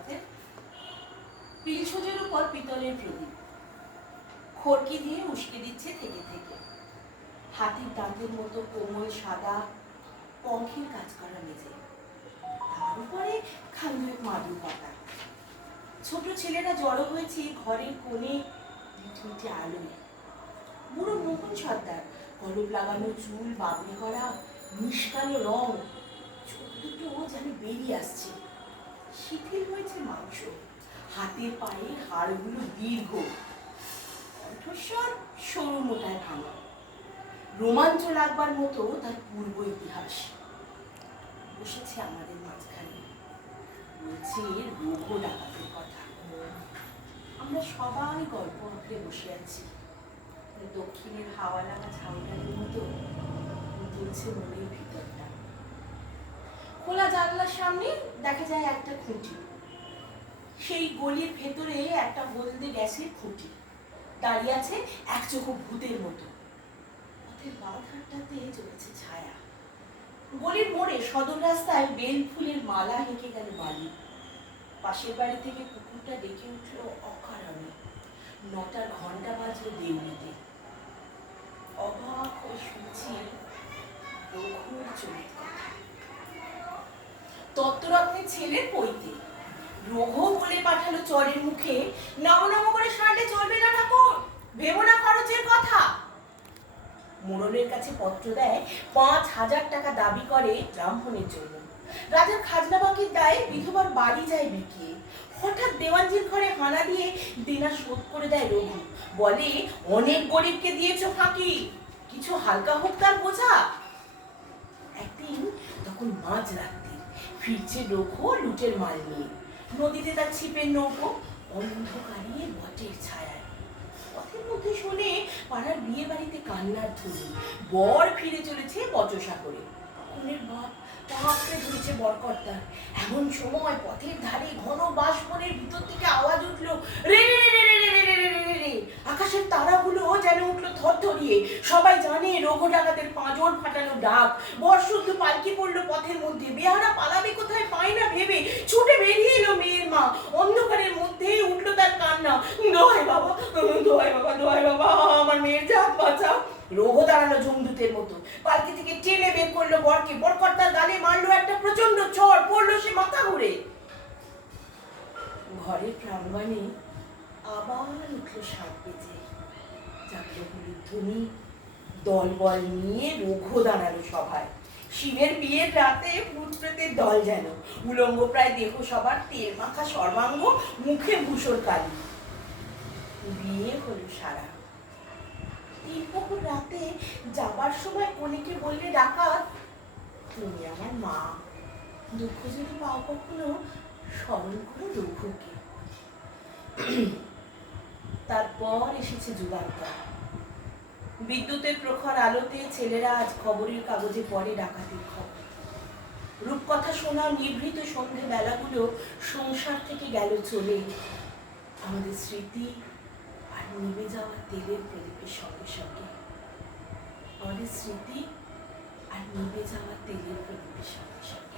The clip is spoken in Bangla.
হাতে পিলসোজের উপর পিতলের প্রদীপ। খড়কি দিয়ে দিচ্ছে থেকে থেকে। হাতির দাঁতের মতো কোমল সাদা পঙ্খের কাজ করা মেঝে। তার উপরে খান্দুয়ের মাদুর পাতা। ছোট ছেলেরা জড়ো হয়েছে ঘরের কোণে মিটমিটে আলোয়। বুড়ো মোহন সর্দার কলম লাগানো চুল বাবরি করা নিষ্কালো রং। চোখ দুটো যেন বেরিয়ে আসছে। শিথিল হয়েছে মাংস। হাতের পায়ে হাড়গুলো দীর্ঘ। কণ্ঠস্বর সরু মোটায় ভাঙা। রোমাঞ্চ লাগবার মতো তার পূর্ব ইতিহাস। বসেছে আমাদের মাঝখানে। বলছে রোগ ডাকাতের কথা। আমরা সবাই গল্প আঁকড়ে বসে আছি। দক্ষিণের হাওয়া লাগা ঝাউটার মতো। দুলছে মনের ভিতরটা খোলা জানলার সামনে দেখা যায় একটা খুঁটি। সেই গলির ভেতরে একটা হলদে গ্যাসের খুঁটি। দাঁড়িয়ে আছে এক চোখো ভূতের মতো। পথের বাধারটাতে চলেছে ছায়া। গলির মোড়ে সদর রাস্তায় বেল ফুলের মালা হেঁকে গেল বালি। পাশের বাড়ি থেকে কুকুরটা ডেকে উঠল অকারণে। নটার ঘণ্টা বাজলো দেউলিতে। অবাক হয়ে শুনছি রঘুর চরিত কথা তত্ত্বরত্নের ছেলের পৈতে। রঘু বলে পাঠালো চরের মুখে, নম নম করে সারলে চলবে না ঠাকুর, ভেবো না খরচের কথা। মোড়লের কাছে পত্র দেয়, পাঁচ হাজার টাকা দাবি করে ব্রাহ্মণের জন্য। রাজার খাজনা বাকির দায়ে বিধবার বাড়ি যায় বিকিয়ে হঠাৎ দেওয়ানজির ঘরে হানা দিয়ে দেনা শোধ করে দেয় রঘু। বলে, অনেক গরিবকে দিয়েছ ফাঁকি, কিছু হালকা হোক তার বোঝা? একদিন তখন মাঝ রাত্রি ফিরছে রঘু লুটের মাল নিয়ে। নদীতে তার ছিপের নৌকো অন্ধকারে বটের ছায়ায়। পথের মধ্যে শুনে পাড়ার বিয়ে বাড়িতে কান্নার বর ফিরে চলেছে ধরেছে এমন সময় পথের ধারে ঘন বাষ্পনের ভিতর থেকে আওয়াজ উঠল, রে রে রে রে রে রে রে রে রে আকাশের তারাগুলো যেন উঠল থরথরিয়ে। সবাই জানে রোগ ডাকাতের পাঁজর ফাটানো ডাক। বর শুদ্ধ পালকি পড়ল পথের মধ্যে। বেহারা পালাবে পায় না ভেবে ছুটে বেরিয়ে এলো মেয়ের মা। অন্ধকারের মধ্যে উঠল তার কান্না। দোহাই বাবা দোহাই বাবা দোহাই বাবা, আমার মেয়ের জাত বাঁচা। রোগ দাঁড়ানো মতো। পালকি থেকে টেনে বের করল বরকে। বরকর্তার গালে মারলো একটা প্রচণ্ড ঝড়, পড়ল সে মাথা ঘুরে। প্রাঙ্গণে আবার উঠল সাত বেজে জাগলো ধ্বনি দল বল নিয়ে রঘু দাঁড়াল সভায়। শিবের বিয়ের রাতে ভূত প্রেতের দল যেন। উলঙ্গ প্রায় দেহ সবার তেল মাখা সর্বাঙ্গ, মুখে ভূষর কালি। বিয়ে হলো সারা। তিন পুকুর রাতে যাবার সময় কনেকে বললে, ডাকাত, তুমি আমার মা। দুঃখ যদি পাও কখনো, স্মরণ করো রঘুকে তারপর এসেছে যুগান্তর। বিদ্যুতের প্রখর আলোতে ছেলেরা আজ খবরের কাগজে পড়ে ডাকাতির খবর। রূপকথা শোনা নিভৃত সন্ধে বেলাগুলো সংসার থেকে গেল চলে। আমাদের স্মৃতি আর নিভে যাওয়া তেলের প্রদীপের সঙ্গে সঙ্গে। আমাদের স্মৃতি আর নিভে যাওয়া তেলের প্রদীপের সঙ্গে সঙ্গে।